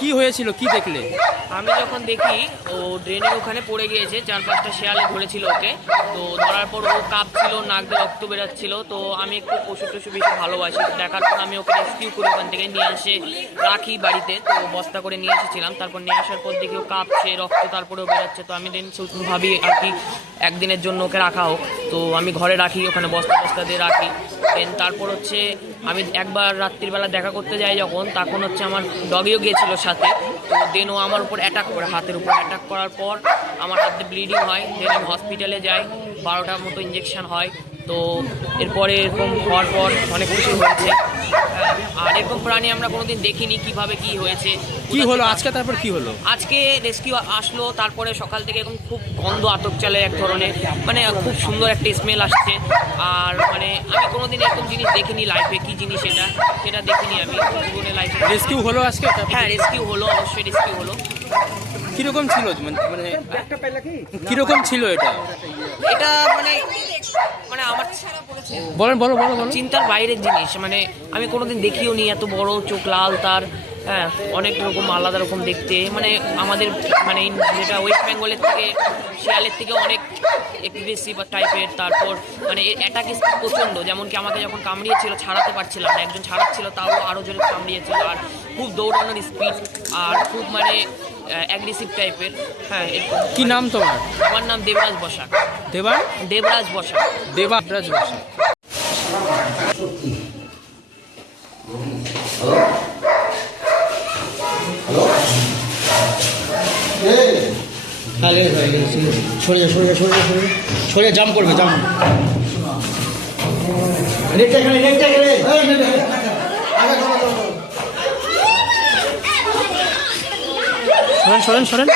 কি হয়েছিল, কি দেখলে? আমি যখন দেখি ও ড্রেনের ওখানে পড়ে গিয়েছে, 4-5টা শেয়ালে ধরেছিল ওকে। তো ধরার পর ও কাঁপছিল, নাক দিয়ে রক্ত বেরাচ্ছিল। তো আমি একটু পশু টশু বেশি ভালোবাসি, দেখার পর আমি ওকে রেস্কিউ করে ওখান থেকে নিয়ে এসে রাখি বাড়িতে। তো বস্তা করে নিয়ে এসেছিলাম, তারপর নিয়ে আসার পর দেখি ও কাঁপছে, রক্ত তারপরেও বেরাচ্ছে। তো আমি দেন ভাবি আর কি একদিনের জন্য ওকে রাখা হোক। তো আমি ঘরে রাখি, ওখানে বস্তা বস্তা দিয়ে রাখি। দেন তারপর হচ্ছে আমি একবার রাত্রিবেলা দেখা করতে যাই যখন, তখন হচ্ছে আমার ডগিও গিয়েছিল সাথে। তো দেন ও আমার উপর অ্যাটাক করে, হাতের উপর অ্যাটাক করার পর আমার হাতে ব্লিডিং হয়। দেন আমি হসপিটালে যাই, 12টার মতো ইঞ্জেকশন হয়। তো এরপরে এরকম হওয়ার পর অনেক কিছু হয়েছে। আর এরকম প্রাণী আমরা কোনোদিন দেখিনি, কিভাবে কি হয়েছে। কি হলো আজকে, তারপর কি হলো? আজকে রেস্কিউ আসলো, তারপরে সকাল থেকে এখন খুব গন্ধ আতক চালে এক ধরনের, মানে খুব সুন্দর একটা স্মেল আসছে। আর মানে আমি কোনোদিন এরকম জিনিস দেখিনি লাইফে, কি জিনিস সেটা দেখিনি আমি জীবনে লাইফে। রেস্কিউ হলো আজকে? হ্যাঁ রেস্কিউ হলো, অবশ্যই রেস্কিউ হলো। কিরকম ছিল, মানে কিরকম ছিল এটা? এটা মানে মানে আমার বলেন, বলো বলো বলো। চিন্তার বাইরের জিনিস, মানে আমি কোনোদিন দেখিও নি, এত বড় চোখ, লাল তার, হ্যাঁ অনেক রকম আলাদা রকম দেখতে। মানে আমাদের মানে যেটা ওয়েস্ট বেঙ্গলের থেকে, শিয়ালের থেকে অনেক এগ্রেসিভ টাইপের। তারপর মানে এর অ্যাটাক স্পিড প্রচণ্ড, যেমন কি আমাকে যখন কামড়িয়েছিল ছাড়াতে পারছিলাম না, একজন ছাড়াচ্ছিল তাও আরও জোরে কামড়িয়েছিল। আর খুব দৌড়ানোর স্পিড, আর খুব মানে অ্যাগ্রেসিভ টাইপের। হ্যাঁ। কি নাম তোমার? আমার নাম দেবরাজ বসাক। দেবরাজ বসাক। দেবরাজ বসাক। সরে জাম্প করবে, জাম্প। সরেন সরেন সরেন।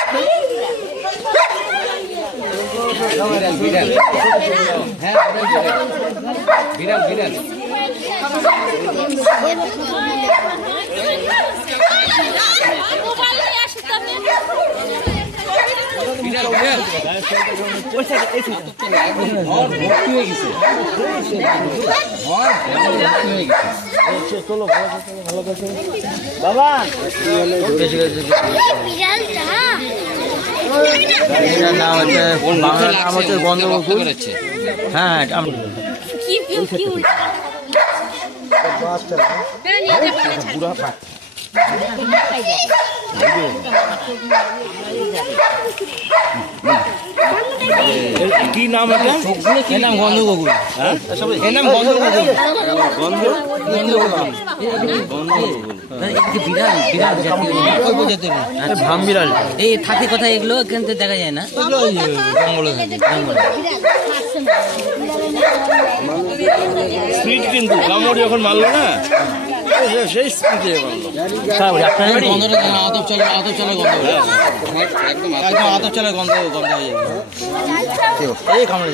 বাবা নাম হচ্ছে গন্ধবকুল। হ্যাঁ কি নাম এটা? এর নাম গন্ধবকুল। এর নাম গন্ধবকুল। ভাম বিড়াল এই থাকে কোথায় এগুলো? এখান থেকে দেখা যায় না, জঙ্গলে স্পিড, কিন্তু কামড় যখন মারলো না সেই স্পিডে মারলো। আতপ চলে গন্ধ, একদম আতপ চলে গন্ধ হয়ে যাবে। এই কামড়ে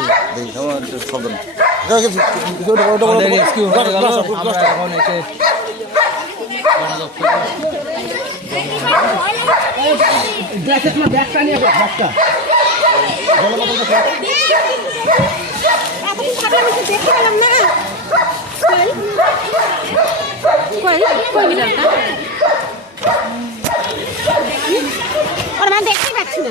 দেখতে পাচ্ছি না।